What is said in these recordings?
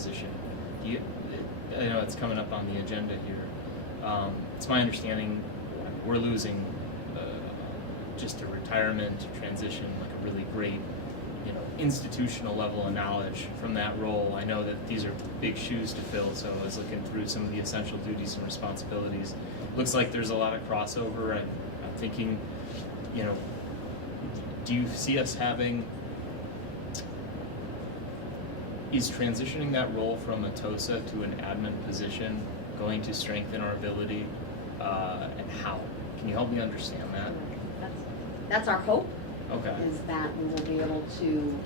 position. I know it's coming up on the agenda here. It's my understanding we're losing just a retirement transition, like a really great, institutional level of knowledge from that role. I know that these are big shoes to fill, so I was looking through some of the essential duties and responsibilities. Looks like there's a lot of crossover. I'm thinking, do you see us having, is transitioning that role from a TOSA to an admin position going to strengthen our ability, and how? Can you help me understand that? That's our hope. Okay. Is that we will be able to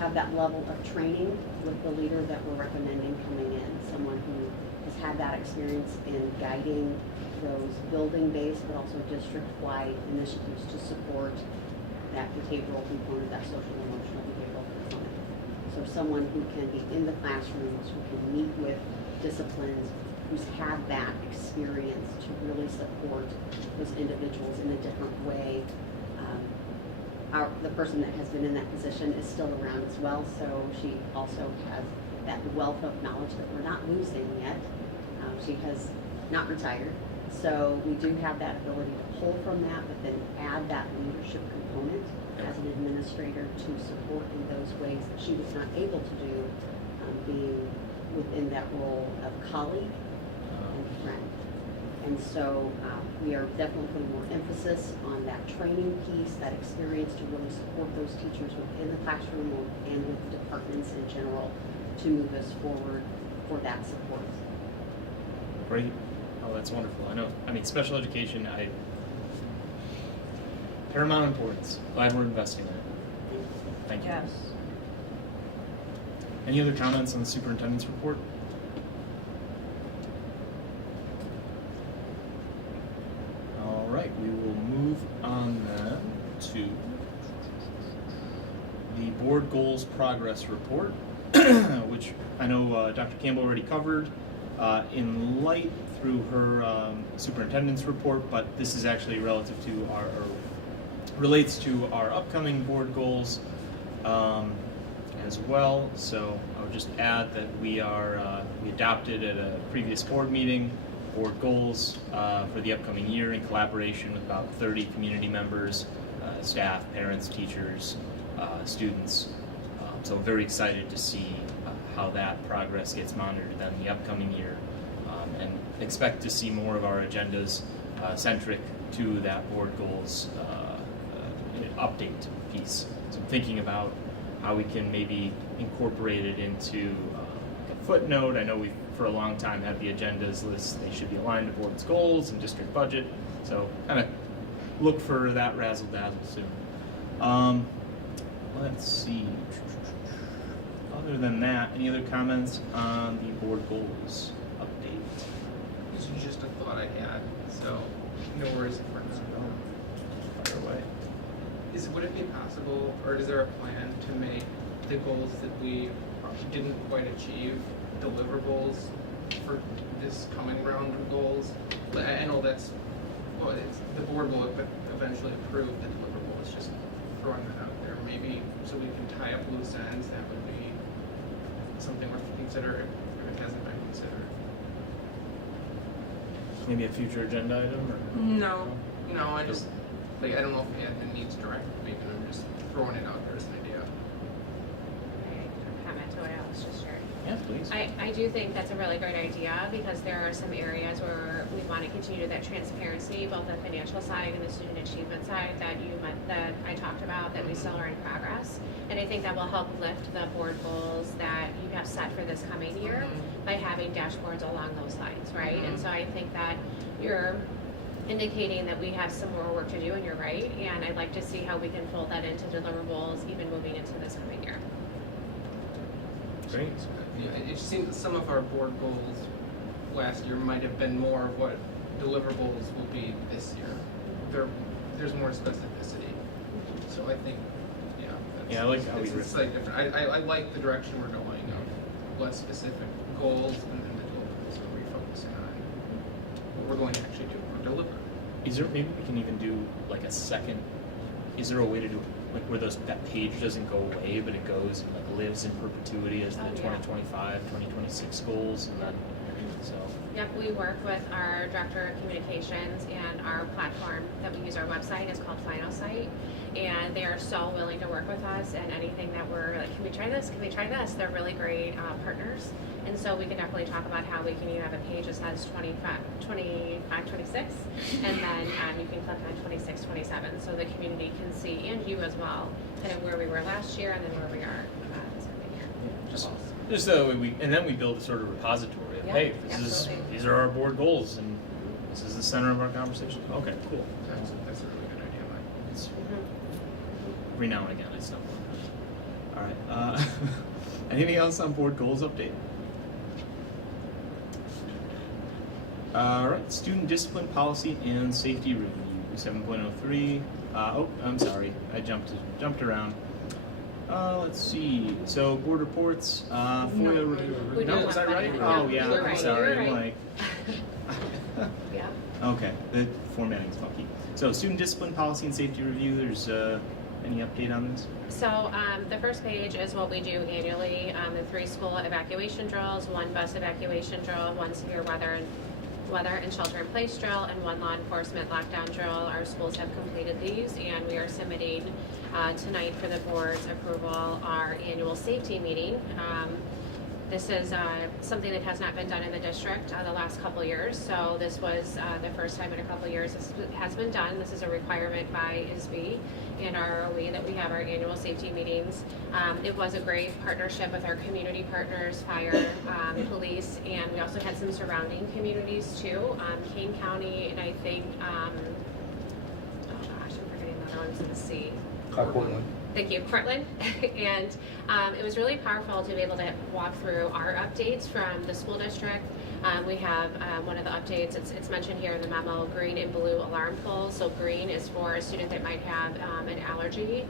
have that level of training with the leader that we're recommending coming in, someone who has had that experience in guiding those building-based but also district-wide initiatives to support that behavioral component, that social and emotional behavioral component. So someone who can be in the classrooms, who can meet with disciplines, who's had that experience to really support those individuals in a different way. The person that has been in that position is still around as well, so she also has that wealth of knowledge that we're not losing yet. She has not retired, so we do have that ability to pull from that, but then add that leadership component as an administrator to support in those ways that she was not able to do, being within that role of colleague and friend. And so we are definitely putting more emphasis on that training piece, that experience to really support those teachers within the classroom and with departments in general to move us forward for that support. Great. Oh, that's wonderful. Special education, paramount importance. Glad we're investing in it. Thank you. Yes. Any other comments on the superintendent's report? All right, we will move on then to the board goals progress report, which I know Dr. Campbell already covered in light through her superintendent's report, but this is actually relative to relates to our upcoming board goals as well. So I would just add that we adopted at a previous board meeting board goals for the upcoming year in collaboration with about 30 community members, staff, parents, teachers, students. So I'm very excited to see how that progress gets monitored in the upcoming year, and expect to see more of our agendas centric to that board goals update piece. So I'm thinking about how we can maybe incorporate it into a footnote. I know we've for a long time had the agendas list. They should be aligned to board's goals and district budget. So kind of look for that razzle dazzle soon. Let's see. Other than that, any other comments on the board goals update? This is just a thought I had, so no worries if we're not. Fire away. Would it be possible, or is there a plan to make the goals that we didn't quite achieve deliverables for this coming round of goals? I know it's the board will eventually approve the deliverable. It's just throwing that out there. Maybe so we can tie up loose ends. That would be something worth to consider if it hasn't been considered. Maybe a future agenda item? Or? No. I just I don't know if admin needs direct. Maybe I'm just throwing it out there as an idea. Comment to what Alex just shared. Yeah, please. I do think that's a really great idea because there are some areas where we want to continue that transparency, both the financial side and the student achievement side that I talked about that we still are in progress. And I think that will help lift the board goals that you have set for this coming year by having dashboards along those lines, right? And so I think that you're indicating that we have some more work to do, and you're right. And I'd like to see how we can fold that into deliverables even moving into this coming year. Great. Yeah, it seems that some of our board goals last year might have been more of what deliverables will be this year. There's more specificity. So I think, I like how it's slightly different. I like the direction we're going of less specific goals and then the deliverables that we're focusing on what we're going to actually do or deliver. Is there, maybe we can even do like a second, is there a way to do like where that page doesn't go away, but it goes, like lives in perpetuity as the Oh, yeah. 2025, 2026 goals and that area, so. Yep, we work with our director of communications, and our platform that we use, our website is called Final Site, and they are so willing to work with us, and anything that we're like, can we try this, can we try this, they're really great partners, and so we can definitely talk about how we can even have a page that says 25, 26, and then you can click on 26, 27, so the community can see, and you as well, kind of where we were last year and then where we are this coming year. Just so and then we build a sort of repository of, Yeah, hey, absolutely. these are our board goals, and this is the center of our conversation. Okay, cool. That's a really good idea, Mike. It's, Mhm. every now and again, I stumble. All right. Anything else on board goals update? All right. Student discipline policy and safety review 7.03. I'm sorry. I jumped around. Let's see. So board reports. FOIA. We No, do was I have right? FOIA. Oh yeah. You're I'm right, sorry. you're I'm right. like. Yeah. Okay, the formatting's funky. So student discipline policy and safety review, there's any update on this? So the first page is what we do annually, the 3 school evacuation drills, 1 bus evacuation drill, 1 severe weather and shelter-in-place drill, and 1 law enforcement lockdown drill. Our schools have completed these, and we are submitting tonight for the board's approval our annual safety meeting. This is something that has not been done in the district the last couple years, so this was the first time in a couple years this has been done. This is a requirement by ISB and ROE that we have our annual safety meetings. It was a great partnership with our community partners, fire, police, and we also had some surrounding communities too. Kane County, and I think, oh gosh, I'm forgetting the other ones in the C. Portland. Thank you, Portland. And it was really powerful to be able to walk through our updates from the school district. We have one of the updates, it's mentioned here in the memo, green and blue alarm pulls. So green is for a student that might have an allergy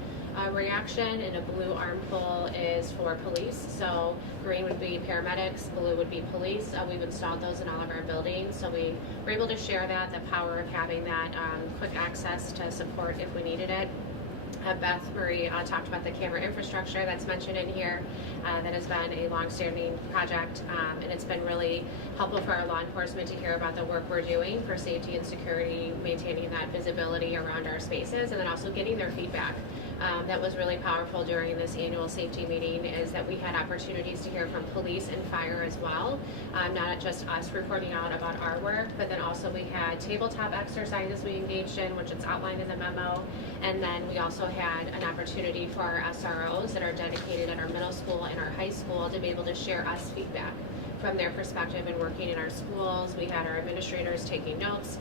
reaction, and a blue alarm pull is for police. So green would be paramedics, blue would be police. We've installed those in all of our buildings, so we were able to share that, the power of having that quick access to support if we needed it. Beth Marie talked about the camera infrastructure that's mentioned in here. That has been a long-standing project, and it's been really helpful for our law enforcement to hear about the work we're doing for safety and security, maintaining that visibility around our spaces, and then also getting their feedback. That was really powerful during this annual safety meeting, is that we had opportunities to hear from police and fire as well, not just us reporting out about our work, but then also we had tabletop exercises we engaged in, which is outlined in the memo, and then we also had an opportunity for our SROs that are dedicated at our middle school and our high school to be able to share us feedback from their perspective in working in our schools. We had our administrators taking notes,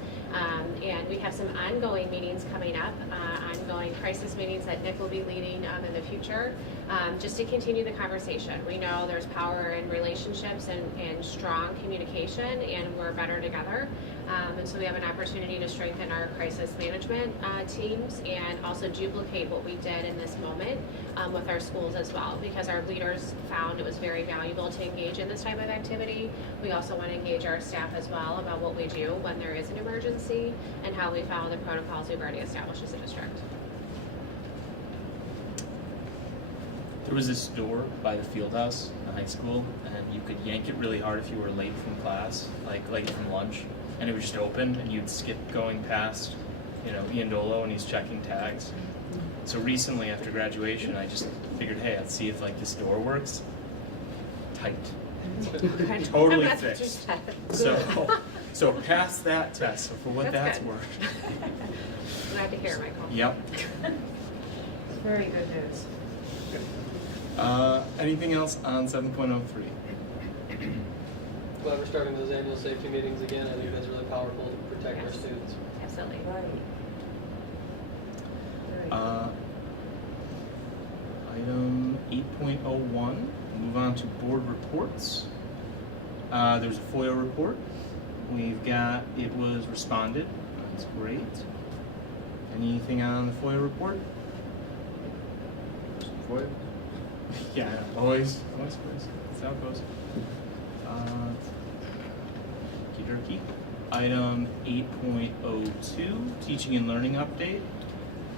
and we have some ongoing meetings coming up, ongoing crisis meetings that Nick will be leading in the future, just to continue the conversation. We know there's power in relationships and strong communication, and we're better together. And so we have an opportunity to strengthen our crisis management teams, and also duplicate what we did in this moment with our schools as well, because our leaders found it was very valuable to engage in this type of activity. We also want to engage our staff as well about what we do when there is an emergency and how we follow the protocols we've already established as a district. There was this door by the field house in high school, and you could yank it really hard if you were late from class, like late from lunch, and it would just open, and you'd skip going past, Ian Dolo, and he's checking tags. So recently, after graduation, I just figured, hey, let's see if this door works. Tight. Totally That's what you fixed. said. So pass that test. So for what That's that's good. worth. Glad to hear, Michael. Yep. Very good news. Anything else on 7.03? Glad we're starting those annual safety meetings again. I think that's really powerful to protect our Yes. students. Absolutely. Right. Very good. Item 8.01, move on to board reports. There's a FOIA report. We've got, it was responded. That's great. Anything on the FOIA report? FOIA? Yeah, always. That's how it goes. Okey-dokey. Item 8.02, teaching and learning update.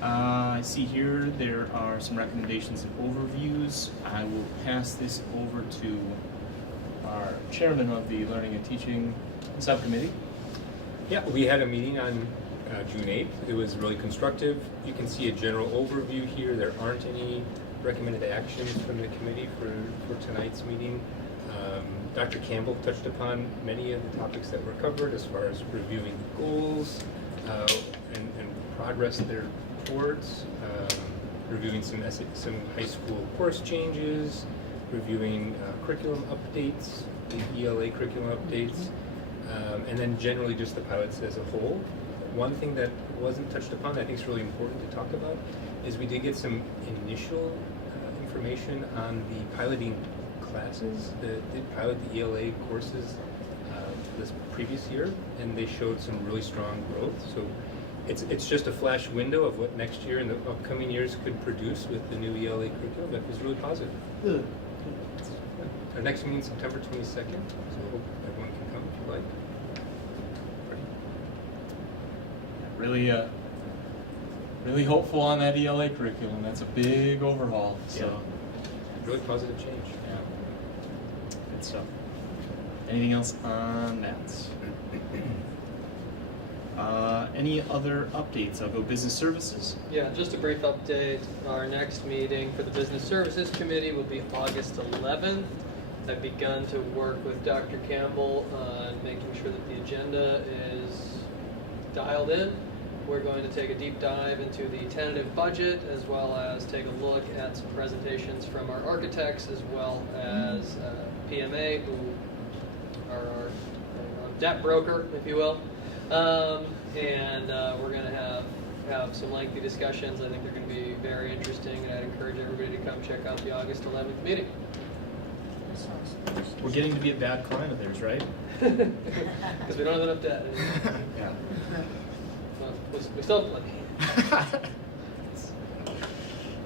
I see here there are some recommendations and overviews. I will pass this over to our chairman of the Learning and Teaching Subcommittee. Yeah, we had a meeting on June 8th. It was really constructive. You can see a general overview here. There aren't any recommended actions from the committee for tonight's meeting. Dr. Campbell touched upon many of the topics that were covered as far as reviewing goals and progress there towards, reviewing some high school course changes, reviewing curriculum updates, the ELA curriculum updates, and then generally just the pilots as a whole. One thing that wasn't touched upon that I think is really important to talk about is we did get some initial information on the piloting classes that did pilot the ELA courses this previous year, and they showed some really strong growth. So it's just a flash window of what next year and the upcoming years could produce with the new ELA curriculum. That was really positive. Good. Our next meeting is September 22nd, so I hope everyone can come if you like. Really hopeful on that ELA curriculum. That's a big overhaul. So, Really positive change. yeah, good stuff. Anything else on that? Any other updates? I'll go business services. Yeah, just a brief update. Our next meeting for the Business Services Committee will be August 11th. I've begun to work with Dr. Campbell on making sure that the agenda is dialed in. We're going to take a deep dive into the tentative budget as well as take a look at some presentations from our architects as well as PMA, who are our debt broker, if you will. And we're going to have some lengthy discussions. I think they're going to be very interesting, and I'd encourage everybody to come check out the August 11th meeting. We're getting to be a bad client of theirs, right? Because we don't have enough debt. Yeah. Well, we still have plenty.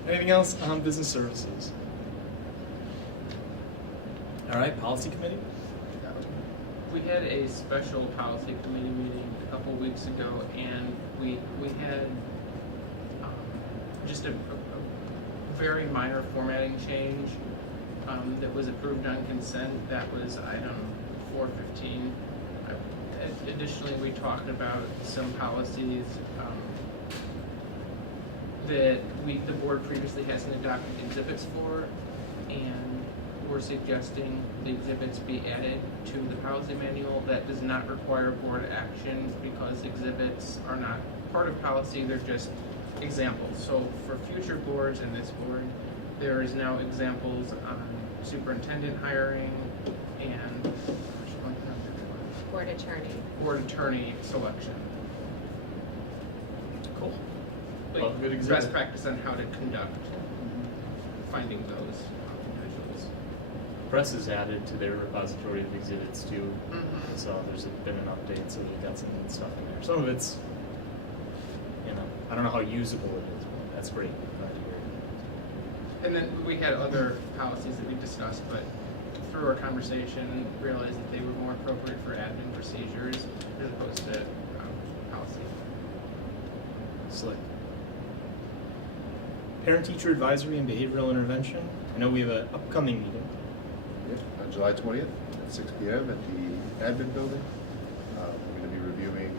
Anything else on business services? All right, policy committee. We had a special policy committee meeting a couple weeks ago, and we had just a very minor formatting change that was approved on consent. That was item 415. Additionally, we talked about some policies that the board previously hasn't adopted exhibits for, and we're suggesting the exhibits be added to the policy manual. That does not require board action because exhibits are not part of policy, they're just examples. So for future boards and this board, there is now examples on superintendent hiring and board attorney selection. Cool. Like Well, good exhibit. best practice on how to conduct finding those individuals. Press is added to their repository of exhibits too. Mm-hmm. So there's been an update, so we've got some good stuff in there. Some of it's, I don't know how usable it is, but that's great. Glad to hear it. And then we had other policies that we discussed, but through our conversation, realized that they were more appropriate for admin procedures as opposed to policy. Slick. Parent-teacher advisory and behavioral intervention. I know we have an upcoming meeting. Yeah, on July 20th at 6 p.m. at the admin building. We're going to be reviewing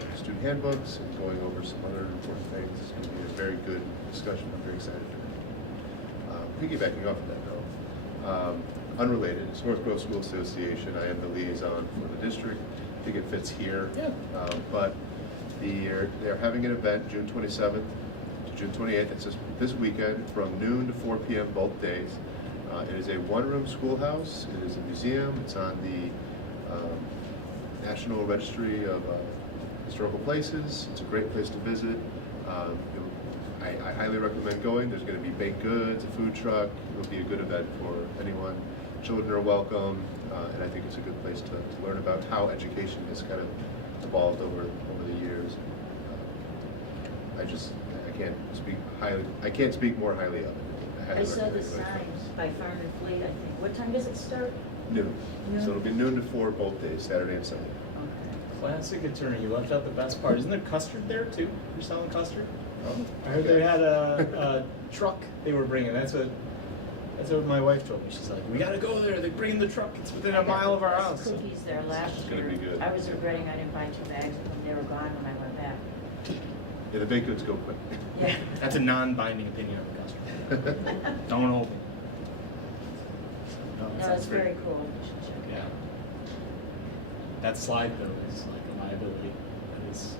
the student handbooks and going over some other important things. It's going to be a very good discussion. I'm very excited for it. Piggybacking off of that though, unrelated, it's North Grove School Association. I am the liaison for the district. I think it fits here. Yeah. But they're having an event June 27th to June 28th. It's just this weekend from noon to 4 p.m. both days. It is a one-room schoolhouse. It is a museum. It's on the National Registry of Historical Places. It's a great place to visit. I highly recommend going. There's going to be baked goods, a food truck. It'll be a good event for anyone. Children are welcome, and I think it's a good place to learn about how education has kind of evolved over the years. I can't speak more highly of it. I saw the signs by Farm and Fleet, I think. What time does it start? Noon. Noon? So it'll be noon to 4 both days, Saturday and Sunday. Okay. Classic attorney. You left out the best part. Isn't there custard there too? You're selling custard? I heard they had a truck they were bringing. That's what my wife told me. She's like, we gotta go there. They're bringing the truck. It's within a mile of our house. So- Cookies there last It's year. gonna be good. I was regretting I didn't buy 2 bags of them. They were gone when I went back. Yeah, the baked goods go quick. Yeah. That's a non-binding opinion of the customer. Don't hold me. No, it's very cool. You should check it Yeah. out. That slide though is like a liability. That is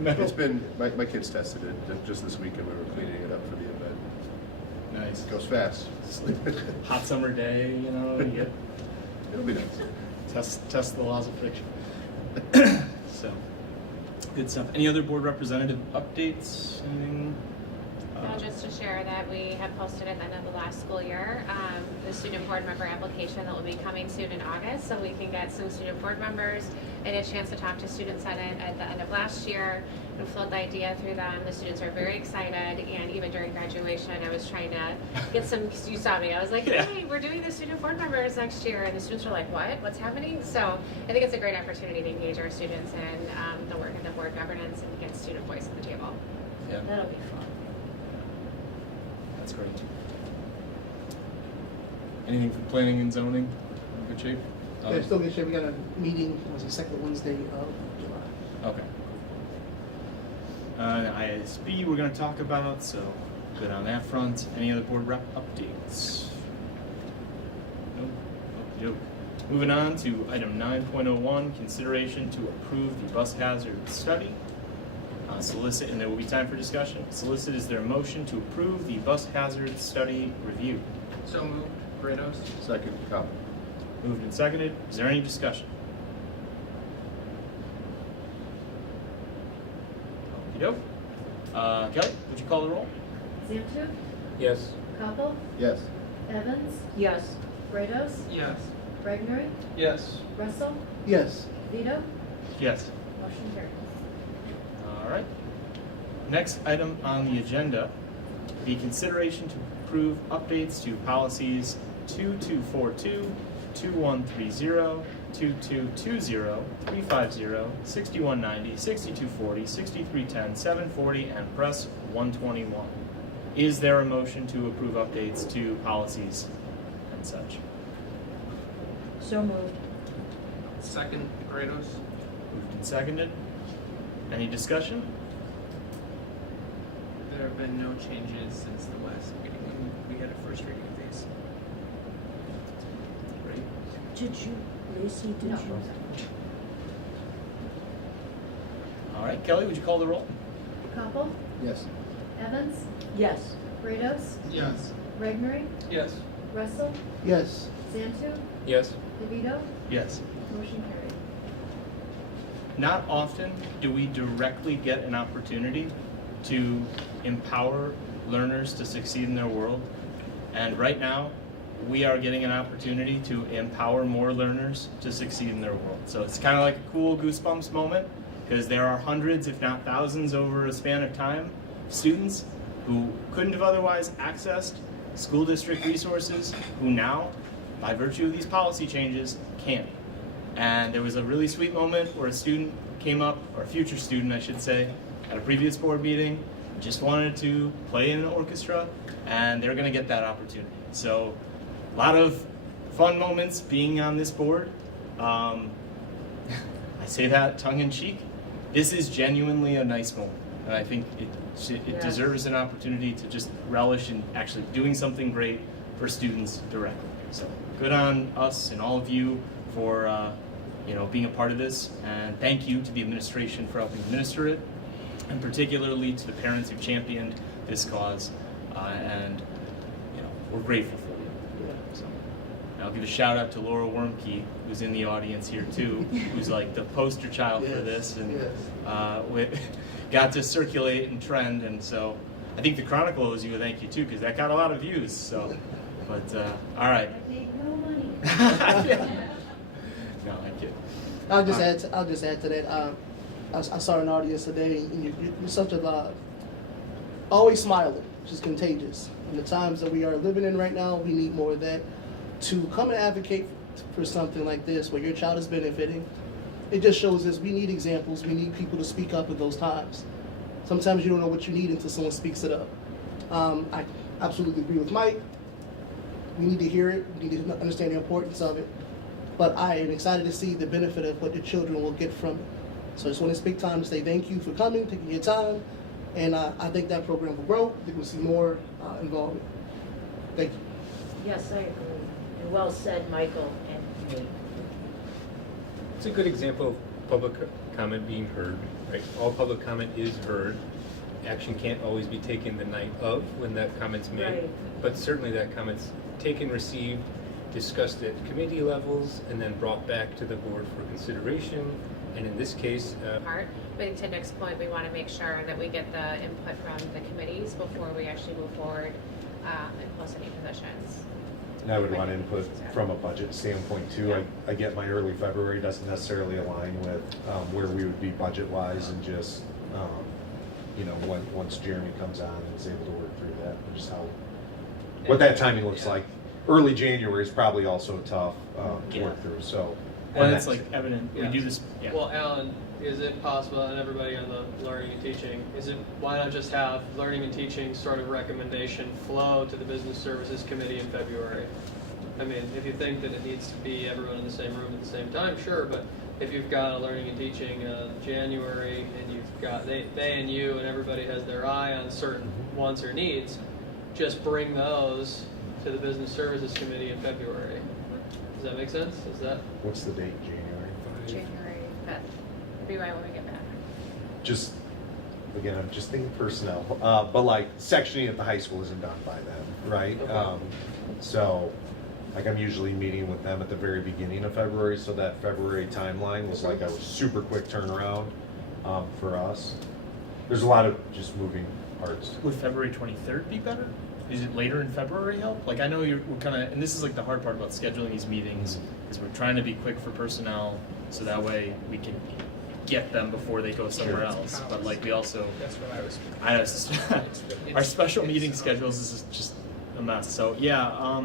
metal. It's been, my kids tested it just this weekend. We were cleaning it up for the event. Nice. It goes fast. Just like hot summer day, you know, you get It'll be nice. test the laws of friction. So, good stuff. Any other board representative updates? Anything? No, just to share that we have posted at the end of the last school year, the student board member application that will be coming soon in August, so we can get some student board members and a chance to talk to Student Senate at the end of last year and float the idea through them. The students are very excited, and even during graduation, I was trying to get some, you saw me, I was like, Yeah. hey, we're doing the student board members next year, and the students were like, what? What's happening? So I think it's a great opportunity to engage our students in the work of the board governance and get student voice at the table. Yeah, That'll be fun. that's great. Anything from planning and zoning? In good shape? Yeah, still good shape. We got a meeting, it was the second Wednesday of July. Okay. The ISB we're going to talk about, so good on that front. Any other board rep updates? Nope. Okey-doke. Moving on to item 9.01, consideration to approve the bus hazard study. Solicit, and there will be time for discussion. Solicit, is there a motion to approve the bus hazard study review? So moved. Brados. Second, Copple. Moved and seconded. Is there any discussion? Okey-doke. Kelly, would you call the roll? Zantuk, Yes. Koppel, Yes. Evans, Yes. Brados, Yes. Regnery, Yes. Russell, Yes. Vito, Yes. motion carries. All right. Next item on the agenda, the consideration to approve updates to policies 2242, 2130, 2220, 350, 6190, 6240, 6310, 740, and press 121. Is there a motion to approve updates to policies and such? So moved. Second, Brados. Moved and seconded. Any discussion? There have been no changes since the last meeting when we had a first reading of these. Great. Did you, Lacey, did No. you? All right, Kelly, would you call the roll? Koppel, Yes. Evans, Yes. Brados, Yes. Regnery, Yes. Russell, Yes. Zantuk, Yes. DeVito, Yes. motion carried. Not often do we directly get an opportunity to empower learners to succeed in their world. And right now, we are getting an opportunity to empower more learners to succeed in their world. So it's kind of like a cool goosebumps moment, because there are hundreds, if not thousands, over a span of time, students who couldn't have otherwise accessed school district resources, who now, by virtue of these policy changes, can. And there was a really sweet moment where a student came up, or a future student, I should say, at a previous board meeting, just wanted to play in an orchestra, and they're going to get that opportunity. So, a lot of fun moments being on this board. I say that tongue in cheek. This is genuinely a nice moment, and I think it Yes. deserves an opportunity to just relish in actually doing something great for students directly. So, good on us and all of you for being a part of this, and thank you to the administration for helping administer it, and particularly to the parents who championed this cause, and we're grateful for you. So, and I'll give a shout out to Laura Wormke, who's in the audience here too, who's like the poster child for this, and got to circulate and trend, and so I think the Chronicle owes you a thank you too, because that got a lot of views. So, but all right. I paid no money. No, I kid. I'll just add to that. I saw an audience today, and you're such a always smiling, which is contagious. In the times that we are living in right now, we need more of that. To come and advocate for something like this, where your child is benefiting, it just shows us we need examples. We need people to speak up in those times. sometimes you don't know what you need until someone speaks it up. I absolutely agree with Mike. We need to hear it. We need to understand the importance of it. But I am excited to see the benefit of what the children will get from it. So I just want to speak time to say thank you for coming, taking your time. And I think that program will grow. I think we'll see more involvement. Thank you. Yes, I agree. And well said, Michael and me. It's a good example of public comment being heard, right? All public comment is heard. Action can't always be taken the night of when that comment's made, Right. but certainly that comment's taken, received, discussed at committee levels, and then brought back to the board for consideration. And in this case, Part, but to Nick's point, we want to make sure that we get the input from the committees before we actually move forward and post any positions. And I would want input from a budget standpoint too. I get my early February doesn't necessarily align with where we would be budget-wise, and just, you know, once Jeremy comes on and is able to work through that, and just what that timing looks like. Early January is probably also tough to work through, so. And it's like evident, we Yeah. do this, yeah. Well, Alan, is it possible, and everybody on the learning and teaching, why not just have learning and teaching sort of recommendation flow to the business services committee in February? I mean, if you think that it needs to be everyone in the same room at the same time, sure, but if you've got a learning and teaching January, and you've got, they and you and everybody has their eye on certain wants or needs, just bring those to the business services committee in February. Does that make sense? Is that? What's the date, January? January 5th. Be right when we get back. Just, again, I'm just thinking personnel, but like sectioning at the high school isn't done by then, right? Okay. So, like, I'm usually meeting with them at the very beginning of February, so that February timeline was like a super quick turnaround for us. There's a lot of just moving parts. Would February 23rd be better? Is it later in February help? Like, I know we're kind of, and this is like the hard part about scheduling these meetings, is we're trying to be quick for personnel, so that way we can get them before they go somewhere else. But like, we also, That's what I was. our special meeting schedules is just a mess. So yeah,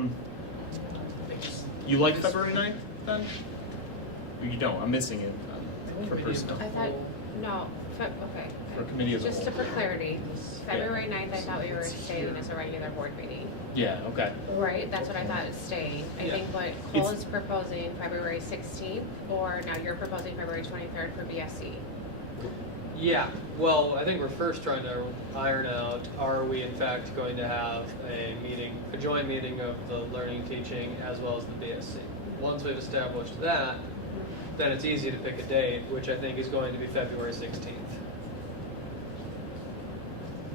you like February 9th then? Or you don't? I'm missing it for personnel. I thought, no, okay. For committee of the Just whole. for clarity, February 9th, I thought we were staying as a regular board meeting. Yeah, okay. Right, that's what I thought is staying. I Yeah. think what Cole is proposing February 16th, or now you're proposing February 23rd for BSC. Yeah, well, I think we're first trying to iron out, are we in fact going to have a meeting, a joint meeting of the learning and teaching as well as the BSC? Once we've established that, then it's easy to pick a date, which I think is going to be February 16th.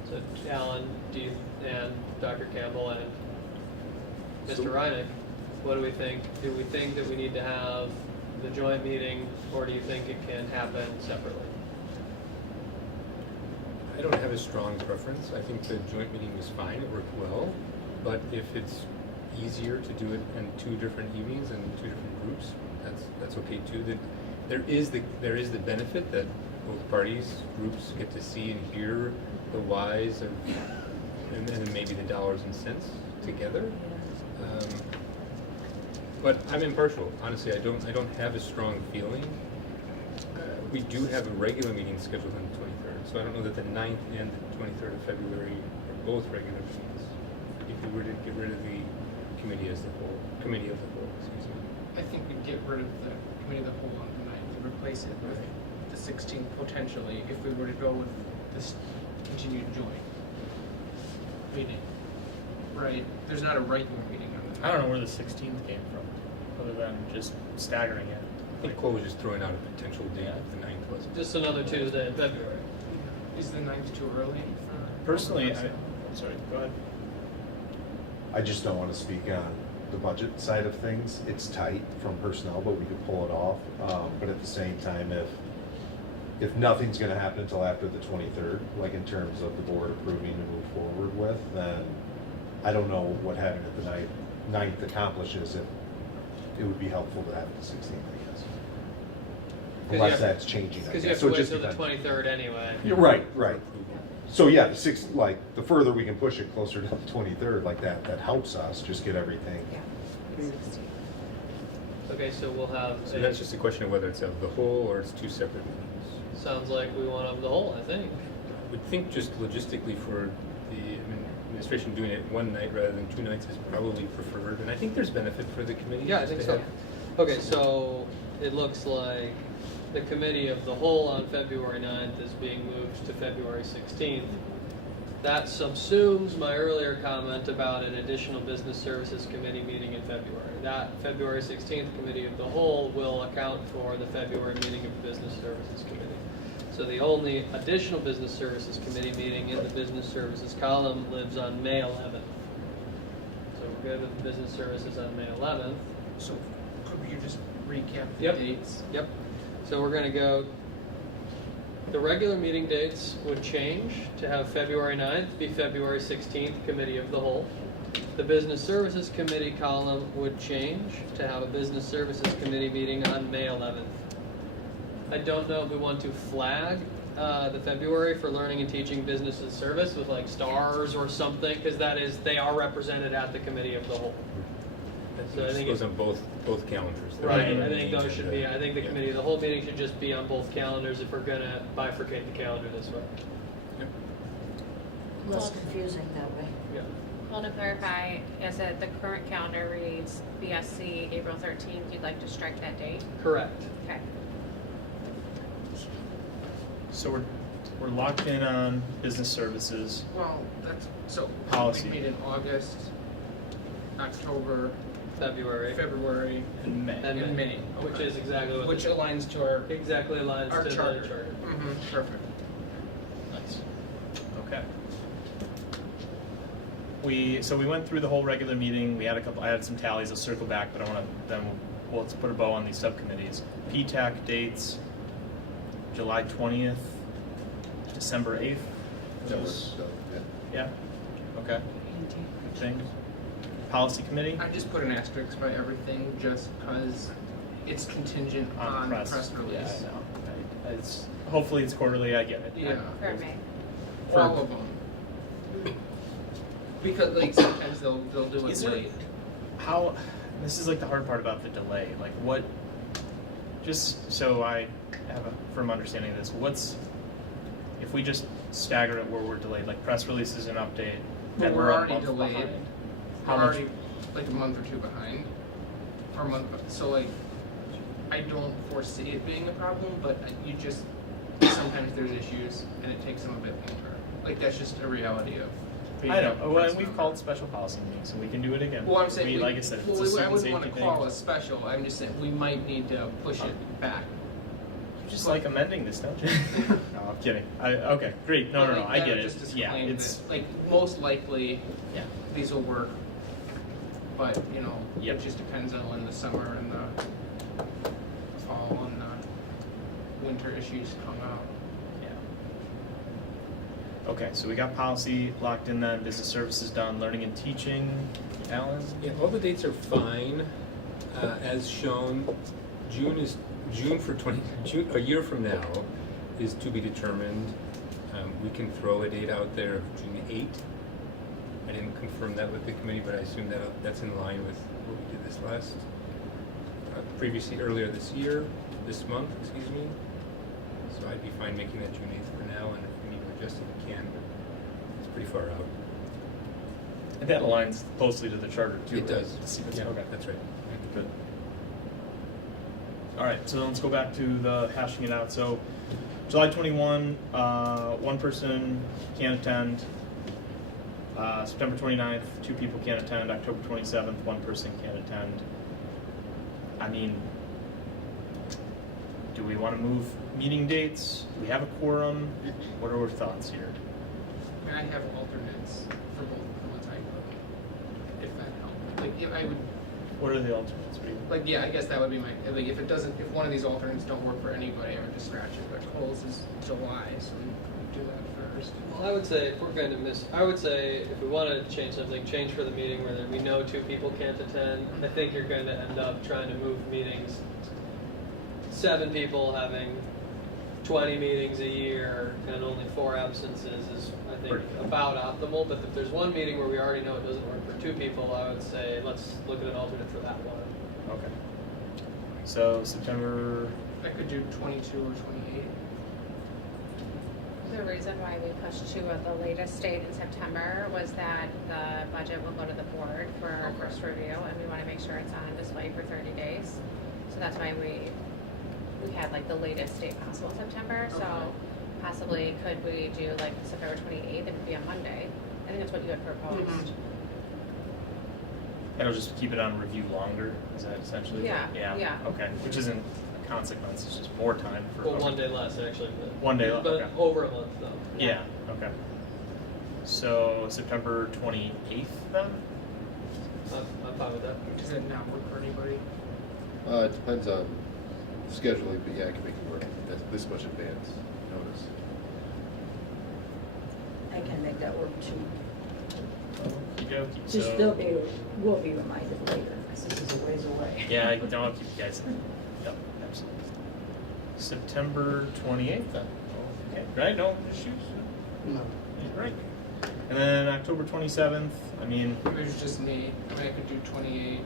So Alan, and Dr. Campbell and Mr. Reinick, what do we think? Do we think that we need to have the joint meeting, or do you think it can happen separately? I don't have a strong preference. I think the joint meeting was fine, it worked well. But if it's easier to do it in 2 different evenings and 2 different groups, that's okay too. There is the benefit that both parties, groups get to see and hear the whys of, and then maybe the dollars and cents together. But I'm impartial. Honestly, I don't have a strong feeling. We do have a regular meeting scheduled on the 23rd, so I don't know that the 9th and the 23rd of February are both regular meetings. If we were to get rid of the committee of the whole, excuse me. I think we'd get rid of the committee of the whole on the 9th and replace it with the 16th potentially, if we were to go with this continued joint meeting. Right? There's not a regular meeting on the 9th. I don't know where the 16th came from, other than just staggering it. I think Cole was just throwing out a potential date if the 9th wasn't. Just another Tuesday in February. Is the 9th too early for? Personally, I'm sorry, go ahead. I just don't want to speak on the budget side of things. It's tight from personnel, but we could pull it off. But at the same time, if nothing's going to happen until after the 23rd, like in terms of the board approving to move forward with, then I don't know what having it the 9th accomplishes. If it would be helpful to have the 16th, I guess. Unless that's changing. Because you have to wait till the 23rd anyway. You're right. So yeah, the further we can push it closer to the 23rd, like that helps us just get everything. Okay, so we'll have. So that's just a question of whether it's of the whole or it's 2 separate meetings. Sounds like we want of the whole, I think. would think just logistically for the administration doing it one night rather than 2 nights is probably preferred, and I think there's benefit for the committee. Yeah, I just think to so. have- Okay, so it looks like the committee of the whole on February 9th is being moved to February 16th. That subsumes my earlier comment about an additional business services committee meeting in February. That February 16th committee of the whole will account for the February meeting of the business services committee. So the only additional business services committee meeting in the business services column lives on May 11th. So we're good with business services on May 11th. So could you just recap the Yep. dates? Yep. So we're gonna go, the regular meeting dates would change to have February 9th be February 16th, Committee of the Whole. The Business Services Committee column would change to have a Business Services Committee meeting on May 11th. I don't know if we want to flag the February for learning and teaching business and service with like stars or something, because they are represented at the Committee of the Whole. So I This think goes it- on both calendars. They're Right, on I the think those should be, agenda. I think the Yeah. committee, the whole meeting should just be on both calendars if we're gonna bifurcate the calendar this way. Less confusing that way. Yeah. Well, to clarify, is it the current calendar reads BSC April 13th, you'd like to strike that date? Correct. Okay. So we're locked in on business services. Well, that's, so. Policy. We meet in August, October, February. February, In May. And and May. Which Okay. is exactly what. Which aligns to our, Exactly aligns our to charter. the charter. Perfect. Nice. Okay. We went through the whole regular meeting. I had some tallies. I'll circle back, but I want to then let's put a bow on these subcommittees. PTAC dates: July 20th, December 8th. That was, yeah. Yeah. Okay. Good thing. Policy committee. I just put an asterisk by everything just because it's contingent on press release. Yeah, I know. Hopefully it's quarterly. I get it. Yeah. For May. All of them. Because like sometimes they'll do it Is there- late. How, this is like the hard part about the delay, like what, just so I have a firm understanding of this, if we just stagger it where we're delayed, like press releases and update, But and we're we're a already month delayed. behind. We're How much, already like a month or two behind. Or a month, so like, I don't foresee it being a problem, but you just, sometimes there's issues and it takes them a bit longer. Like that's just a reality of being I know, a well, press and we've member. called special policy meetings, and we can do it again. Well, I'm saying, Like I said, it's a I student wouldn't want safety to call thing. a special, I'm just saying, we might need to push it back. You just like amending this, don't you? No, I'm kidding. Okay, great, no, But, like, I that get it, just yeah, disclaim it's, that, like, most likely, yeah. these will work, but, you know, Yep. it just depends on when the summer and the fall and the winter issues come out. Yeah. Okay, so we got policy locked in then, business services done, learning and teaching, Alan? Yeah, all the dates are fine, as shown. June for June, a year from now, is to be determined. We can throw a date out there of June 8th. I didn't confirm that with the committee, but I assume that's in line with what we did earlier this month, excuse me. So I'd be fine making that June 8th for now, and if we need to adjust it, we can, but it's pretty far out. And that aligns closely to the charter too. It right? does. Yeah, okay. That's right. Good. All right, so let's go back to the hashing it out. So July 21, one person can't attend. September 29th, 2 people can't attend. October 27th, 1 person can't attend. I mean, do we want to move meeting dates? Do we have a quorum? What are our thoughts here? I mean, I have alternates for both of the ones I put, if that helped. Like, if I would, What are the alternates? like, yeah, I guess that would be my, like, if one of these alternates don't work for anybody, I would just scratch it, but Coles is July, so we do that first. Well, I would say if we're going to I would say if we want to change something, change for the meeting where we know 2 people can't attend. I think you're going to end up trying to move meetings. 7 people having 20 meetings a year and only 4 absences is, I think, about optimal. But if there's one meeting where we already know it doesn't work for 2 people, I would say let's look at an alternate for that one. Okay. So September. I could do 22 or 28. the reason why we pushed to the latest date in September was that the budget will go to the board for our first review, and we want to make sure it's on display for 30 days. So that's why we had like the latest date possible in September. So possibly could we do like September 28th? It would be a Monday. I think that's what you had proposed. That'll just keep it on review longer, is that essentially? Yeah, yeah. Okay, which isn't a consequence, it's just more time for. Well, one day less actually, but. One day less, But okay. over a month though. Yeah, okay. So September 28th then? I'm fine with that. Does that not work for anybody? It depends on scheduling, but yeah, I can make it work. That's this much advance notice. I can make that work too. Okey-dokey, Just so- they'll be, we'll be reminded later, because this is a ways away. Yeah, I don't want to keep you guys. Yep, absolutely. September 28th then. Okay, right? No issues? No. Yeah, right. And then October 27th, I mean, There's just Nate. I mean, I could do 28.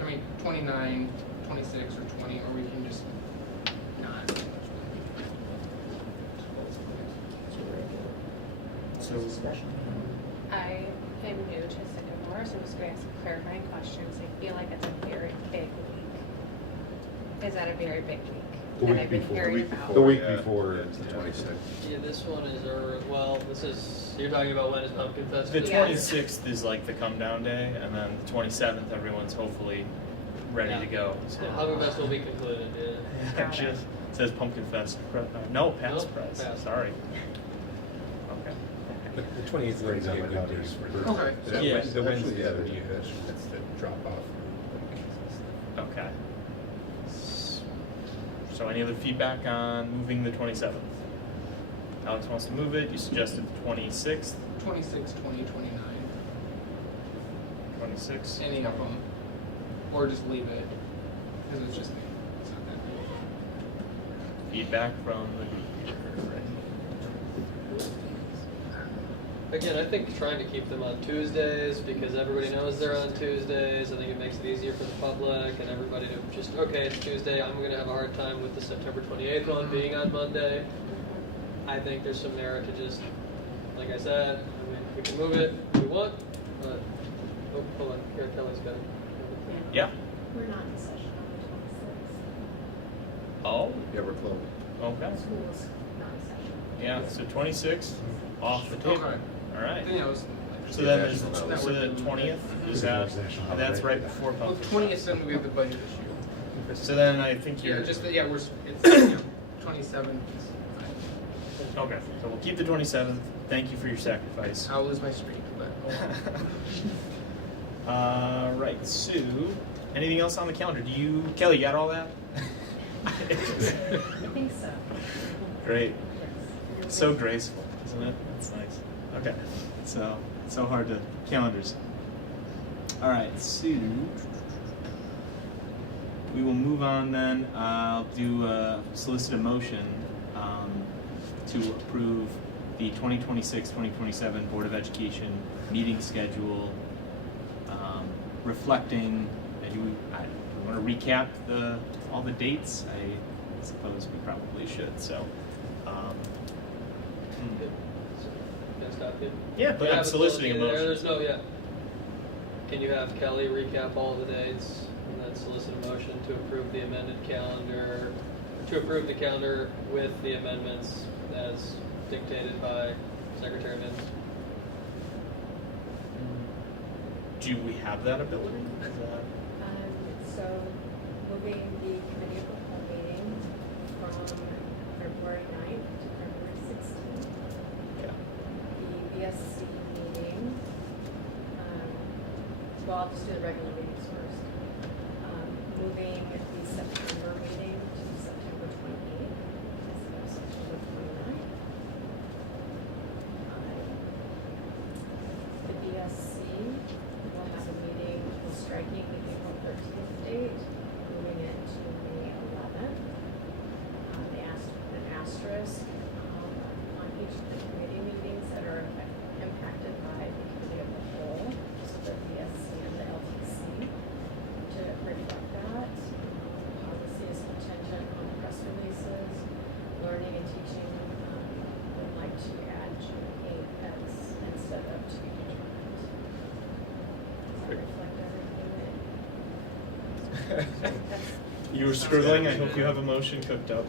I mean, 29, 26, or 20, or we can just not. so Special. I am new to Sycamore, so I'm just going to ask some clarifying questions. I feel like it's a very big week. Is that a very big week? The that week I've been before. hearing week about? The week yeah, before. yeah, it's the 26th. Yeah, this one is, well, this is, you're talking about when is Pumpkin Fest? the Yeah. 26th is like the come down day, and then the 27th, everyone's hopefully ready Yeah. to go. So. Yeah, Pumpkin Fest will be concluded, yeah. Yeah, Got it. just says Pumpkin Fest. No, Pat's No, Press. Pat's. Sorry. Okay. But the 20th is Brings going to out be a my good day daughters for first. Okay. The Yeah. Wednesday, the Wednesday, yeah, that's the drop off. Okay. So any other feedback on moving the 27th? Alex wants to move it. You suggested the 26th. 26, 20, 29. 26. Any of them. Or just leave it. Because it's just me. It's not that big. Feedback from the group here, right? Again, I think trying to keep them on Tuesdays because everybody knows they're on Tuesdays. I think it makes it easier for the public and everybody to just, okay, it's Tuesday. I'm going to have a hard time with the September 28th one being on Monday. I think there's some merit to just, like I said, I mean, we can move it if we want, but, oh, hold on, here, Kelly's got it. Yeah. We're not in session on Oh, Yeah, we're closed. okay. the 26th. School's not in session. Yeah, so 26 off the table. Okay. All right. I think that was. So then there's, National so holiday. the 20th, is There's that, national that's holiday. right before Well, Pumpkin 20th, Fest. then we have the budget issue. So then I think you're. Yeah, just, yeah, it's, you know, 27. Okay, so we'll keep the 27th. Thank you for your sacrifice. I'll lose my streak, but. Right, Sue, anything else on the calendar? Kelly, you got all that? I think so. Great. Yes. So graceful, isn't it? That's nice. Okay, so hard to calendars. All right, Sue. We will move on then. I'll solicit a motion to approve the 2026-2027 Board of Education meeting schedule, reflecting. Do we want to recap all the dates? I suppose we probably should. So. Yes, copy. Yeah, but You I'm have it soliciting a there. motion. There's no, yeah. Can you have Kelly recap all the dates and then solicit a motion to approve the amended calendar, to approve the calendar with the amendments as dictated by Secretary Mims? Do we have that ability? So moving the committee of the whole meeting from February 9th to February 16th. Yeah. The BSC meeting, well, I'll just do the regular meetings first. Moving the September meeting to September 28th instead of September 29th. The BSC will have a meeting, we're striking the April 13th date, moving it to May 11th. They asked an asterisk on each of the committee meetings that are impacted by the committee of the whole, so the BSC and the LTC. You were scribbling, I hope you have a motion cooked up.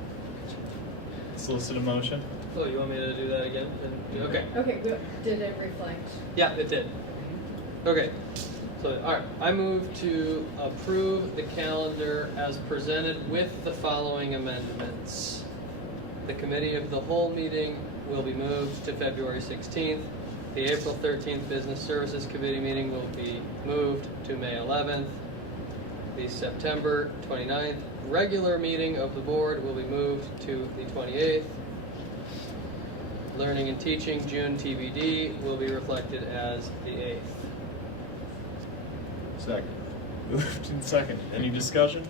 Solicit a motion. Oh, you want me to do that again? Okay. Okay, good. Did it reflect? Yeah, it did. Okay. So, all right. I move to approve the calendar as presented with the following amendments. The committee of the whole meeting will be moved to February 16th. The April 13th Business Services Committee meeting will be moved to May 11th. The September 29th regular meeting of the board will be moved to the 28th. Learning and Teaching June TBD will be reflected as the 8th. Second. Moved in second. Any discussion?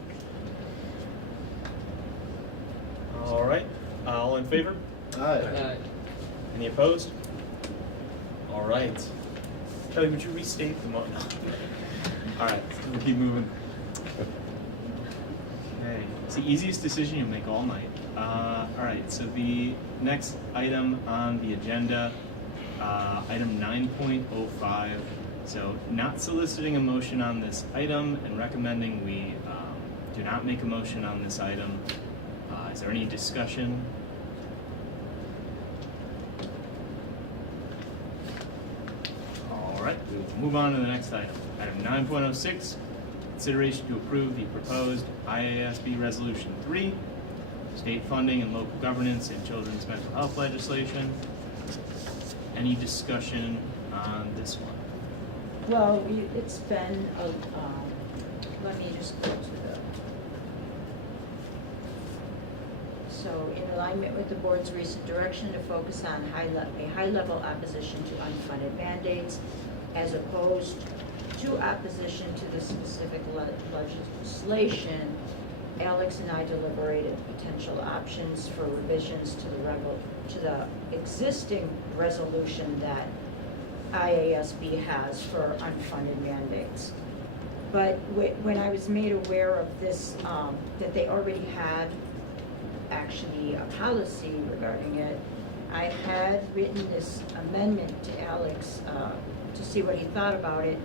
All right. All in favor? Aye. Any opposed? All right. Kelly, would you restate the motion? All right, we'll keep moving. Okay, it's the easiest decision you'll make all night. All right, so the next item on the agenda, item 9.05. So not soliciting a motion on this item and recommending we do not make a motion on this item. Is there any discussion? All right, we will move on to the next item. Item 9.06, consideration to approve the proposed IASB Resolution 3, state funding and local governance in children's mental health legislation. Any discussion on this one? Well, it's been, let me just go to the, so in alignment with the board's recent direction to focus on a high-level opposition to unfunded mandates as opposed to opposition to the specific legislation, Alex and I deliberated potential options for revisions to the existing resolution that IASB has for unfunded mandates. But when I was made aware of this, that they already had actually a policy regarding it, I had written this amendment to Alex to see what he thought about it.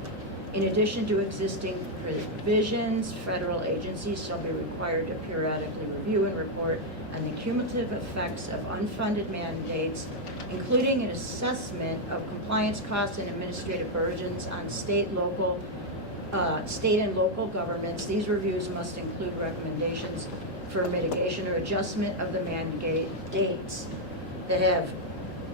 In addition to existing provisions, federal agencies shall be required to periodically review and report on the cumulative effects of unfunded mandates, including an assessment of compliance costs and administrative burdens on state and local governments. These reviews must include recommendations for mitigation or adjustment of the mandates that have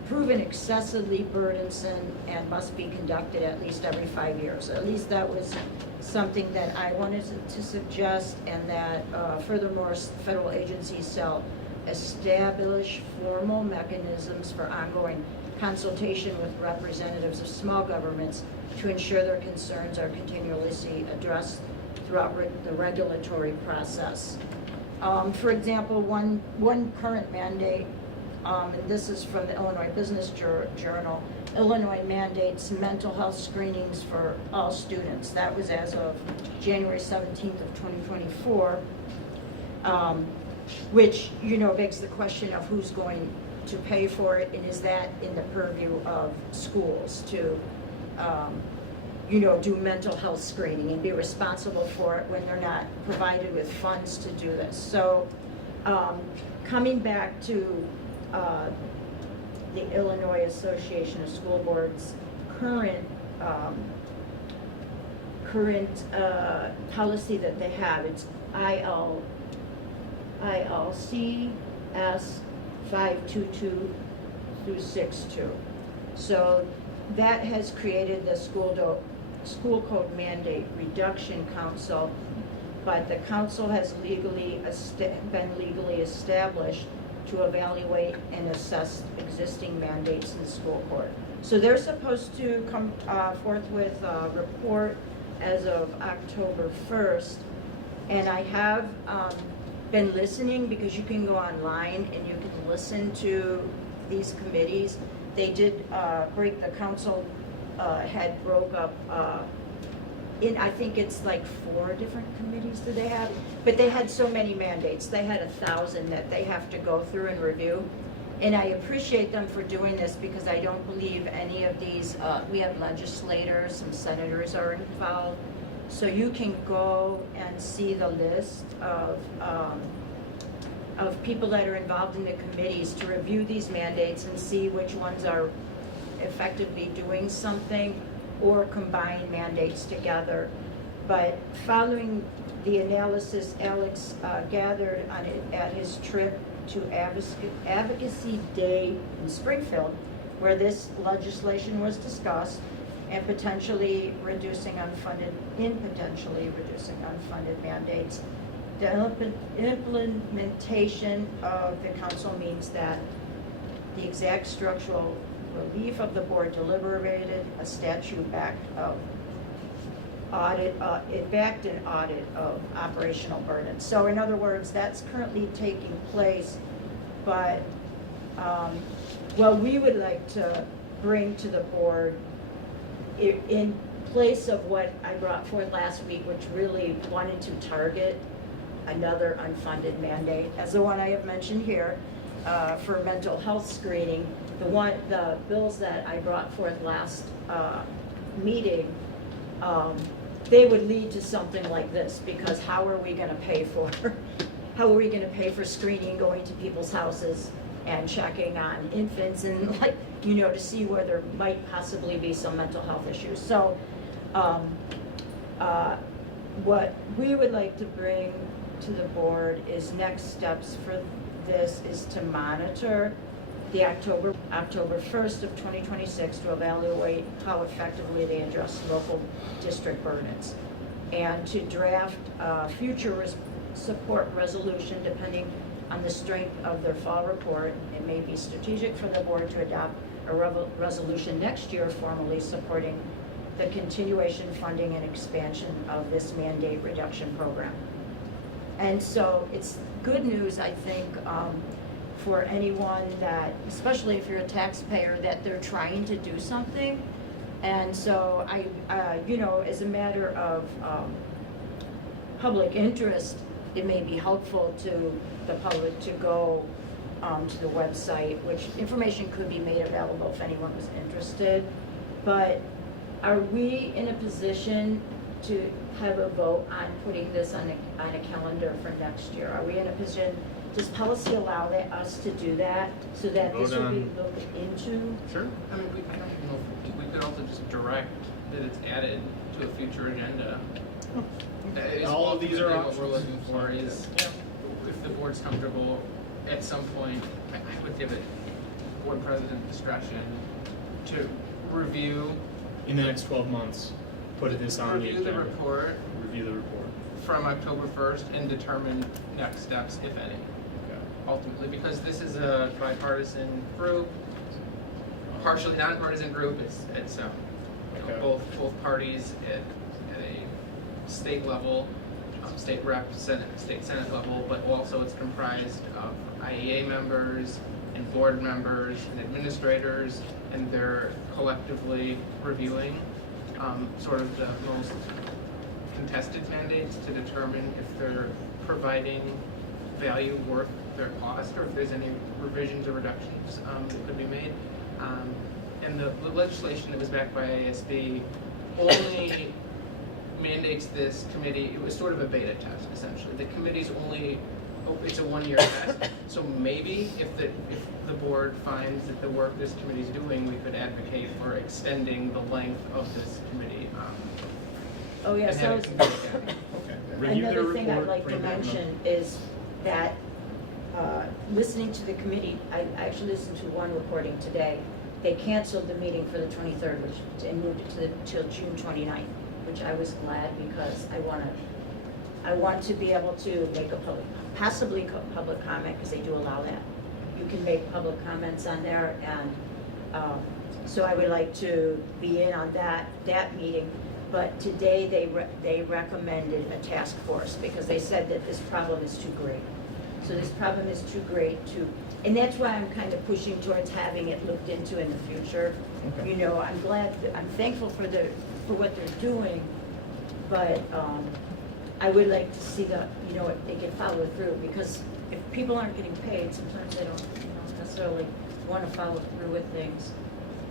proven excessively burdensome and must be conducted at least every 5 years. At least that was something that I wanted to suggest, and that furthermore, federal agencies shall establish formal mechanisms for ongoing consultation with representatives of small governments to ensure their concerns are continuously addressed throughout the regulatory process. For example, one current mandate, and this is from the Illinois Business Journal, Illinois mandates mental health screenings for all students. That was as of January 17th of 2024, which, begs the question of who's going to pay for it, and is that in the purview of schools to, do mental health screening and be responsible for it when they're not provided with funds to do this. So coming back to the Illinois Association of School Boards' current policy that they have, it's ILCS 522 through 62. So that has created the School Code Mandate Reduction Council, but the council has been legally established to evaluate and assess existing mandates in the school court. So they're supposed to come forth with a report as of October 1st, and I have been listening, because you can go online and you can listen to these committees. They did break, the council had broke up I think it's like 4 different committees that they have, but they had so many mandates. They had 1,000 that they have to go through and review. And I appreciate them for doing this, because I don't believe any of these, we have legislators, some senators are involved, So you can go and see the list of people that are involved in the committees to review these mandates and see which ones are effectively doing something or combine mandates together. But following the analysis Alex gathered on it at his trip to Advocacy Day in Springfield, where this legislation was discussed, and potentially reducing unfunded mandates. The implementation of the council means that the exact structural relief of the board deliberated a statute-backed audit of operational burden. So in other words, that's currently taking place, but what we would like to bring to the board in place of what I brought forth last week, which really wanted to target another unfunded mandate, as the one I have mentioned here, for mental health screening. The bills that I brought forth last meeting, they would lead to something like this, because how are we gonna pay for screening, going to people's houses and checking on infants and to see where there might possibly be some mental health issues. So what we would like to bring to the board is next steps for this is to monitor the October 1st of 2026 to evaluate how effectively they address local district burdens, and to draft future support resolution depending on the strength of their fall report. It may be strategic for the board to adopt a resolution next year formally supporting the continuation, funding, and expansion of this mandate reduction program. And so it's good news, I think, for anyone that, especially if you're a taxpayer, that they're trying to do something. And so as a matter of public interest, it may be helpful to the public to go to the website, which information could be made available if anyone was interested. But are we in a position to have a vote on putting this on a calendar for next year? Are we in a position, does policy allow us to do that, so that this will be looked into? Sure. I mean, I don't even know if we could also just direct that it's added to a future agenda. All of these are ultimately what we're options. looking for is, if the board's comfortable, at some point, I would give it board president discretion to review. In the next 12 months, put this on the Review the agenda. report Review the report. from October 1st and determine next steps, if any, ultimately, because this is a bipartisan group, partially nonpartisan group. It's both parties at a state level, state rep, state senate level, but also it's comprised of IEA members and board members and administrators, and they're collectively reviewing sort of the most contested mandates to determine if they're providing value worth their cost, or if there's any revisions or reductions that could be made. And the legislation that was backed by ASB only mandates this committee. It was sort of a beta test, essentially. The committee's only, it's a one-year test. So maybe if the board finds that the work this committee's doing, we could advocate for extending the length of this committee. Oh, yes, and have it Okay. Review their another thing I'd report, like to bring back up. mention is that listening to the committee, I actually listened to one recording today. They canceled the meeting for the 23rd, and moved it till June 29th, which I was glad, because I want to be able to make a possibly public comment, because they do allow that. You can make public comments on there, and so I would like to be in on that meeting. But today they recommended a task force, because they said that this problem is too great. So this problem is too great and that's why I'm kind of pushing towards having it looked into in the future. Okay. I'm thankful for what they're doing, but I would like to see if they can follow through, because if people aren't getting paid, sometimes they don't necessarily want to follow through with things.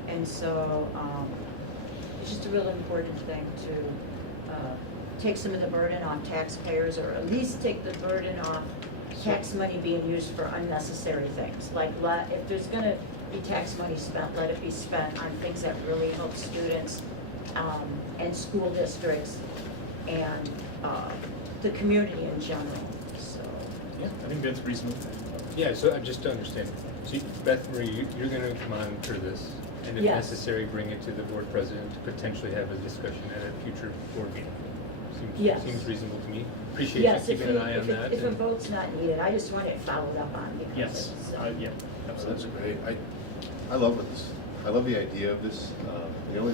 And so it's just a real important thing take some of the burden off taxpayers, or at least take the burden off tax money being used for unnecessary things. Like, if there's gonna be tax money spent, let it be spent on things that really help students, and school districts, and, the community in general, so. Yeah, I think that's reasonable. Yeah, so just to understand, so Beth Marie, you're gonna monitor this, and if Yes. necessary, bring it to the board president to potentially have a discussion at a future board meeting. Yes. Seems reasonable to me. Appreciate you Yes, keeping an eye on that. if a and- vote's not needed, I just want it followed up on because Yes, it's, yeah, So absolutely. that's great. I love this. I love the idea of this. We only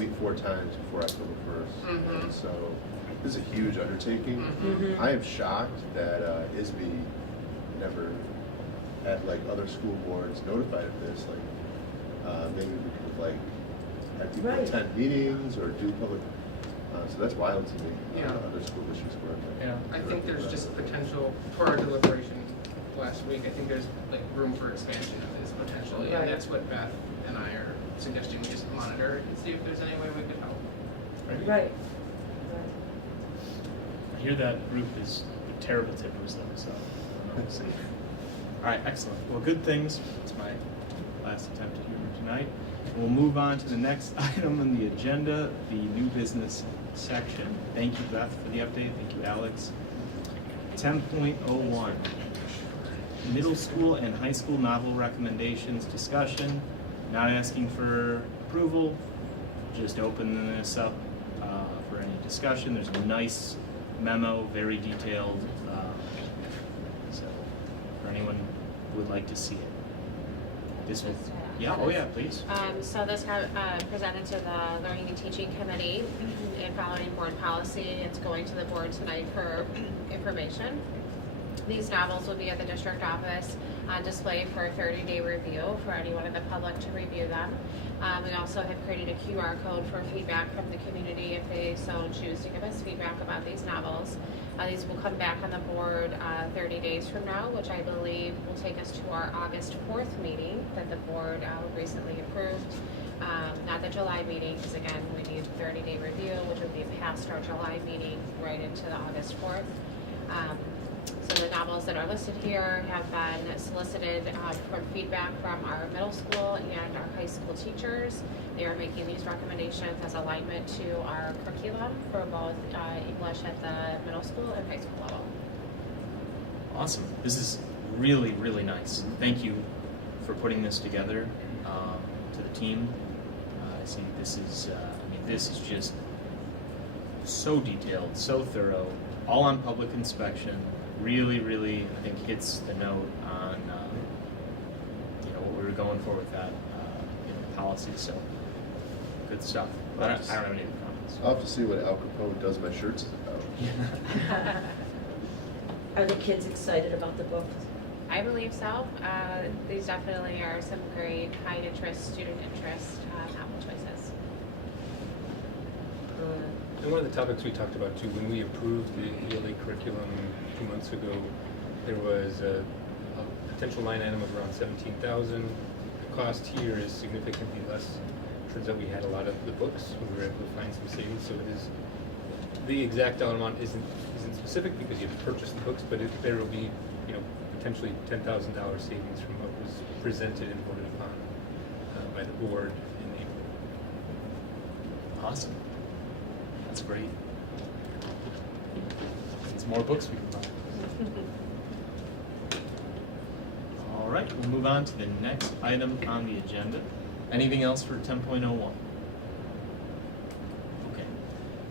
meet 4 times before October 1st. Mhm. And so this is a huge undertaking. Mhm. I am shocked that ISB never had like other school boards notified of this. Like maybe we could like have people Right. attend meetings or do public. So that's wild to me. Yeah. Other school districts work. Yeah. I think there's just potential for our deliberation last week. I think there's like room for expansion of this potentially, Right. and that's what Beth and I are suggesting. We just monitor and see if there's any way we could help. right. I hear that group is terrible tippers though, so I don't know, we'll see. All right, excellent. Well, good things. It's my last attempt at humor tonight. We'll move on to the next item on the agenda, the new business section. Thank you, Beth, for the update. Thank you, Alex. 10.01, middle school and high school novel recommendations discussion. Not asking for approval, just opening this up for any discussion. There's a nice memo, very detailed. So, for anyone who would like to see it, this will. Yeah. Oh yeah, please. So this got presented to the Learning and Teaching Committee and following board policy. It's going to the board tonight for information. These novels will be at the district office on display for a 30-day review for anyone in the public to review them. We also have created a QR code for feedback from the community if they so choose to give us feedback about these novels. These will come back on the board 30 days from now, which I believe will take us to our August 4th meeting that the board recently approved. Not the July meeting, because again, we need a 30-day review, which would be past our July meeting right into the August 4th. So the novels that are listed here have been solicited from feedback from our middle school and our high school teachers. They are making these recommendations as alignment to our curriculum for both English at the middle school and high school level. Awesome. This is really, really nice. Thank you for putting this together to the team. I think this is, this is just so detailed, so thorough, all on public inspection. Really, really, I think hits the note on, what we were going for with that, policy. So, good stuff. I don't have any other comments. I'll have to see what Al Capone does my shirts is about. Are the kids excited about the book? I believe so. These definitely are some great high interest, student interest novel choices. And one of the topics we talked about too, when we approved the ELA curriculum 2 months ago, there was a potential line item of around $17,000. The cost here is significantly less. Turns out we had a lot of the books, and we were able to find some savings. So it is, the exact dollar amount isn't specific because you have to purchase the books, but there will be, potentially $10,000 savings from what was presented and voted upon by the board in April. Awesome. That's great. It's more books we can buy. All right, we'll move on to the next item on the agenda. Anything else for 10.01? Okay.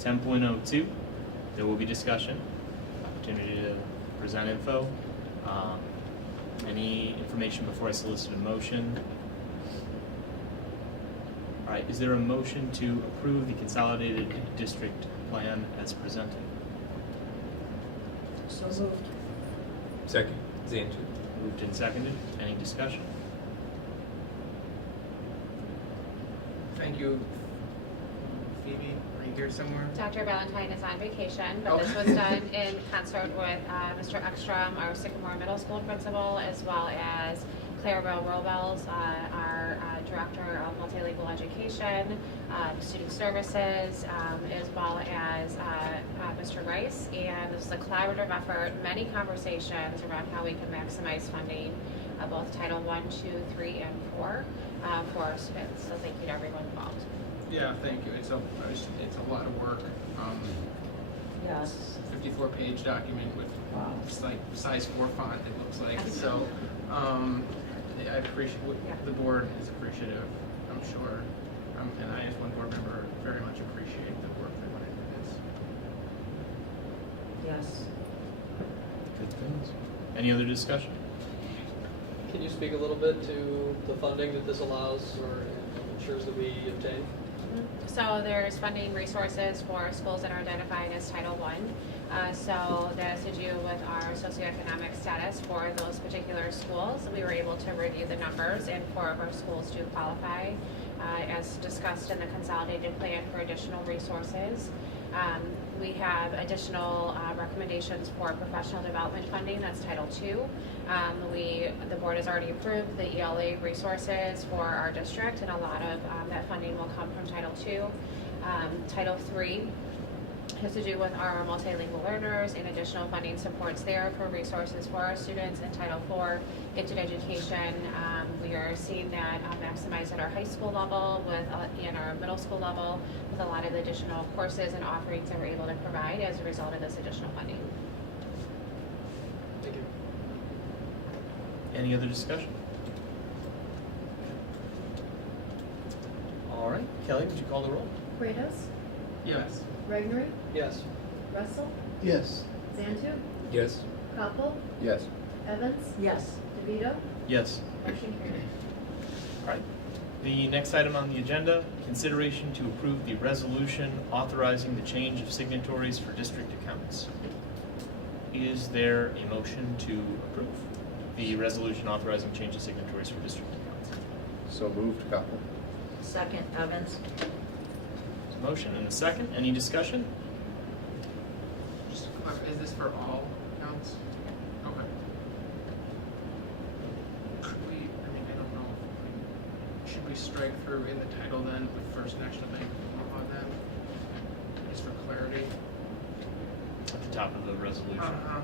10.02, there will be discussion, opportunity to present info. Any information before I solicit a motion? All right, is there a motion to approve the consolidated district plan as presented? So moved. Second, Zantu. Moved and seconded. Any discussion? Thank you, Phoebe. Are you here somewhere? Dr. Valentine is on vacation, but Oh. this was done in concert with Mr. Ekstrom, our Sycamore Middle School principal, as well as Clarabelle Robels, our Director of Multilingual Education, Student Services, as well as Mr. Rice. And this is a collaborative effort, many conversations around how we can maximize funding, both Title I, II, III, and IV for our students. So thank you to everyone involved. Yeah, thank you. It's a lot of work. Yes. 54-page document with Wow. it's like size 4 font, it looks like. So I appreciate the board is appreciative, I'm sure. And I, as one board member, very much appreciate the work that went into this. Yes. Good things. Any other discussion? Can you speak a little bit to the funding that this allows or ensures that we obtain? So there's funding resources for schools that are identified as Title I. So that has to do with our socioeconomic status for those particular schools. We were able to review the numbers, and 4 of our schools do qualify, as discussed in the consolidated plan, for additional resources. We have additional recommendations for professional development funding, that's Title II. The board has already approved the ELA resources for our district, and a lot of that funding will come from Title II. Title III has to do with our multilingual learners and additional funding supports there for resources for our students. In Title IV, gifted education, we are seeing that maximized at our high school level and our middle school level with a lot of additional courses and offerings that we're able to provide as a result of this additional funding. Thank you. Any other discussion? All right, Kelly, would you call the roll? Kratos, Yes. Regnery, Yes. Russell, Yes. Zantu, Yes. Koppel, Yes. Evans, Yes. DeVito, Yes. motion carried. All right. The next item on the agenda, consideration to approve the resolution authorizing the change of signatories for district accounts. Is there a motion to approve the resolution authorizing change of signatories for district accounts? So moved, Koppel. Second, Evans. There's a motion and a second. Any discussion? Just to clarify, is this for all accounts? Okay. Could we, I mean, I don't know, should we strike through in the title then with First National Bank of Omaha then? Just for clarity? At the top of the resolution. Uh-huh.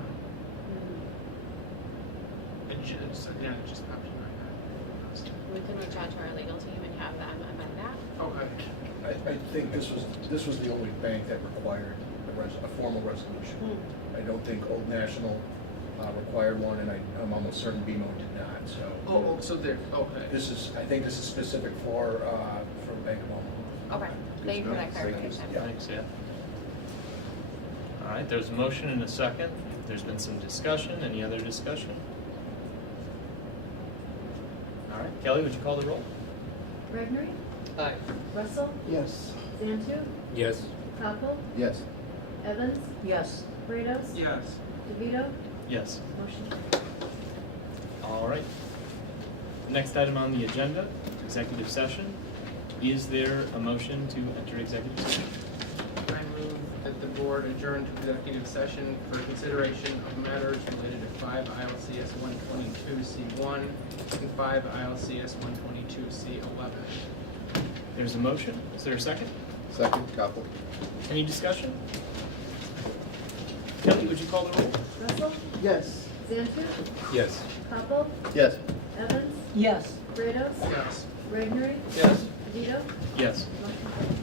It just popped in my head. We can reach out to our legal team and have them amend that. Okay. I think this was the only bank that required a formal resolution. I don't think Old National required one, and I'm almost certain BMO did not, so. Oh, so there, okay. I think this is specific for Bank of Omaha. Okay, thank you for that clarification. Yeah. Thanks, yeah. All right, there's a motion and a second. There's been some discussion. Any other discussion? All right, Kelly, would you call the roll? Regnery, Aye. Russell, Yes. Zantu, Yes. Koppel, Yes. Evans, Yes. Kratos, Yes. DeVito, Yes. motion carried. All right. Next item on the agenda, executive session. Is there a motion to enter executive session? I move that the board adjourn to executive session for consideration of matters related to 5 ILCS 122C1 and 5 ILCS 122C11. There's a motion. Is there a second? Second, Koppel. Any discussion? Kelly, would you call the roll? Russell, Yes. Zantu, Yes. Koppel, Yes. Evans, Yes. Kratos, Yes. Regnery, Yes. DeVito, Yes. motion carried.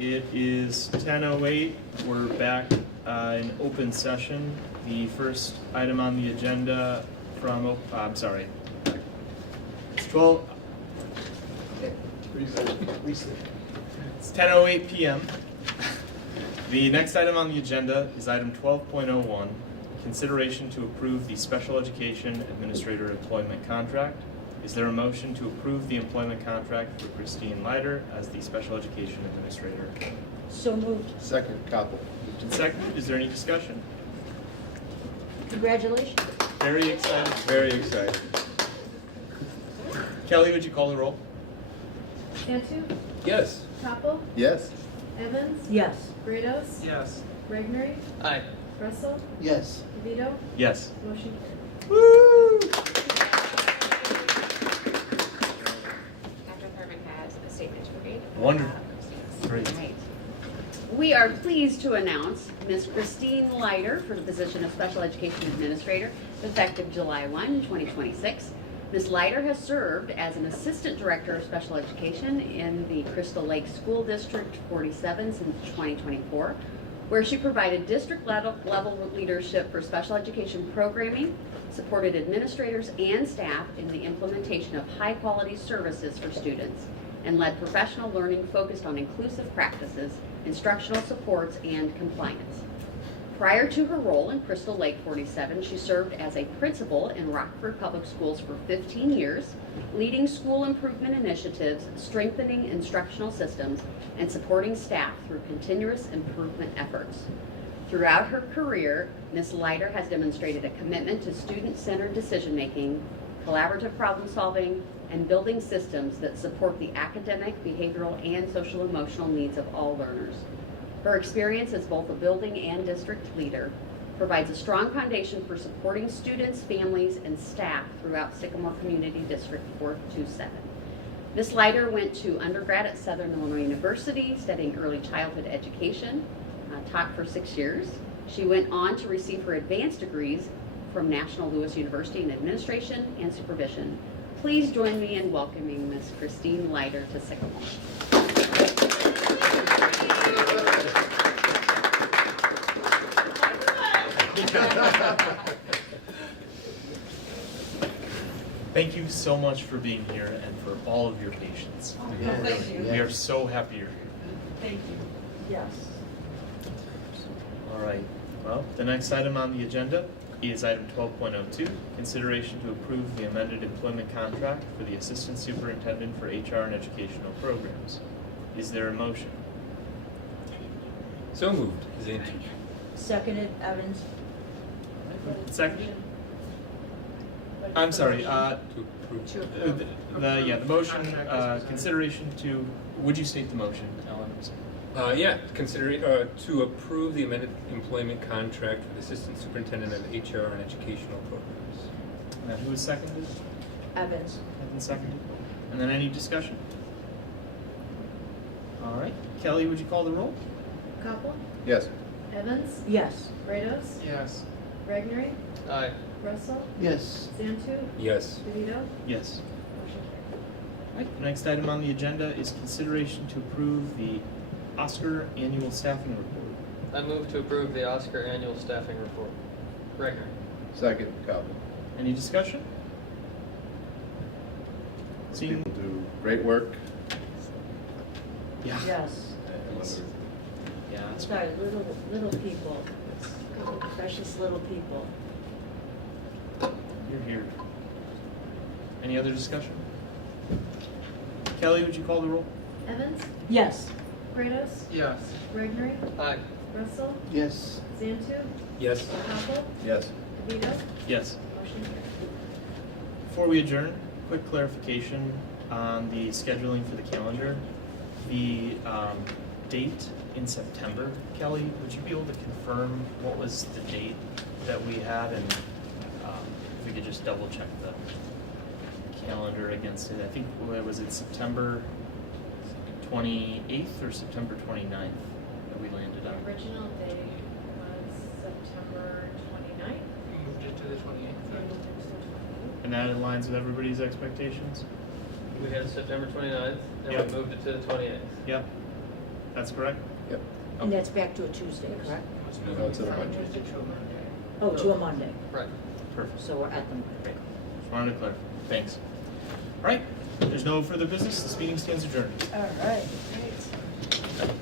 It is 10:08. We're back in open session. The first item on the agenda from, I'm sorry. It's 12. It's 10:08 p.m. The next item on the agenda is item 12.01, consideration to approve the special education administrator employment contract. Is there a motion to approve the employment contract for Christine Leiter as the special education administrator? So moved. Second, Capel. Moved and seconded. Is there any discussion? Congratulations. Very excited. Very excited. Kelly, would you call the roll? Cantu, Yes. Capel, Yes. Evans, Yes. Grados, Yes. Regnery, Aye. Russell, Yes. DeVito, Yes. motion carried. Woo! Dr. Thurman has a statement to read. Wonderful. Great. Right. We are pleased to announce Ms. Christine Leiter for the position of Special Education Administrator, effective July 1, 2026. Ms. Leiter has served as an Assistant Director of Special Education in the Crystal Lake School District 47 since 2024, where she provided district level leadership for special education programming, supported administrators and staff in the implementation of high-quality services for students, and led professional learning focused on inclusive practices, instructional supports, and compliance. Prior to her role in Crystal Lake 47, she served as a principal in Rockford Public Schools for 15 years, leading school improvement initiatives, strengthening instructional systems, and supporting staff through continuous improvement efforts. Throughout her career, Ms. Leiter has demonstrated a commitment to student-centered decision-making, collaborative problem-solving, and building systems that support the academic, behavioral, and social-emotional needs of all learners. Her experience as both a building and district leader provides a strong foundation for supporting students, families, and staff throughout Sycamore Community District 427. Ms. Leiter went to undergrad at Southern Illinois University, studying early childhood education, taught for 6 years. She went on to receive her advanced degrees from National Louis University in Administration and Supervision. Please join me in welcoming Ms. Christine Leiter to Sycamore. Thank you so much for being here and for all of your patience. We are so happy you're here. Thank you. Yes. All right. Well, the next item on the agenda is item 12.02, consideration to approve the amended employment contract for the Assistant Superintendent for HR and Educational Programs. Is there a motion? So moved. Zanti. Seconded, Evans. Second? I'm sorry, To approve. the motion, consideration to, would you state the motion, Ellen? Yeah, to approve the amended employment contract for the Assistant Superintendent of HR and Educational Programs. And who was seconded? Evans. Evan seconded. And then any discussion? All right. Kelly, would you call the roll? Capel, Yes. Evans, Yes. Grados, Yes. Regnery, Aye. Russell, Yes. Santu, Yes. DeVito, Yes. motion carried. All right. Next item on the agenda is consideration to approve the Oscar annual staffing report. I move to approve the Oscar annual staffing report. Regner. Second, Capel. Any discussion? Seeing, People do great work. yeah. Yes. Yeah, that's Sorry, little people. Precious little people. You're here. Any other discussion? Kelly, would you call the roll? Evans, Yes. Grados, Yes. Regnery, Aye. Russell, Yes. Santu, Yes. Capel, Yes. DeVito, Yes. motion carried. Before we adjourn, quick clarification on the scheduling for the calendar. The date in September, Kelly, would you be able to confirm what was the date that we had, and if we could just double check the calendar against it? I think, was it September 28th or September 29th that we landed on? The original date was September 29th. Moved it to the 28th. And moved it to the 28th. And that aligns with everybody's expectations? We had September 29th, and Yep. we moved it to the 28th. Yep. That's correct? Yep. And that's back to a Tuesday, correct? No, it's in the budget. Oh, to a Monday, Right. Perfect. so we're at the Monday. Just wanted to clarify. Thanks. All right, there's no further business. This meeting stands adjourned. All right. Gotcha.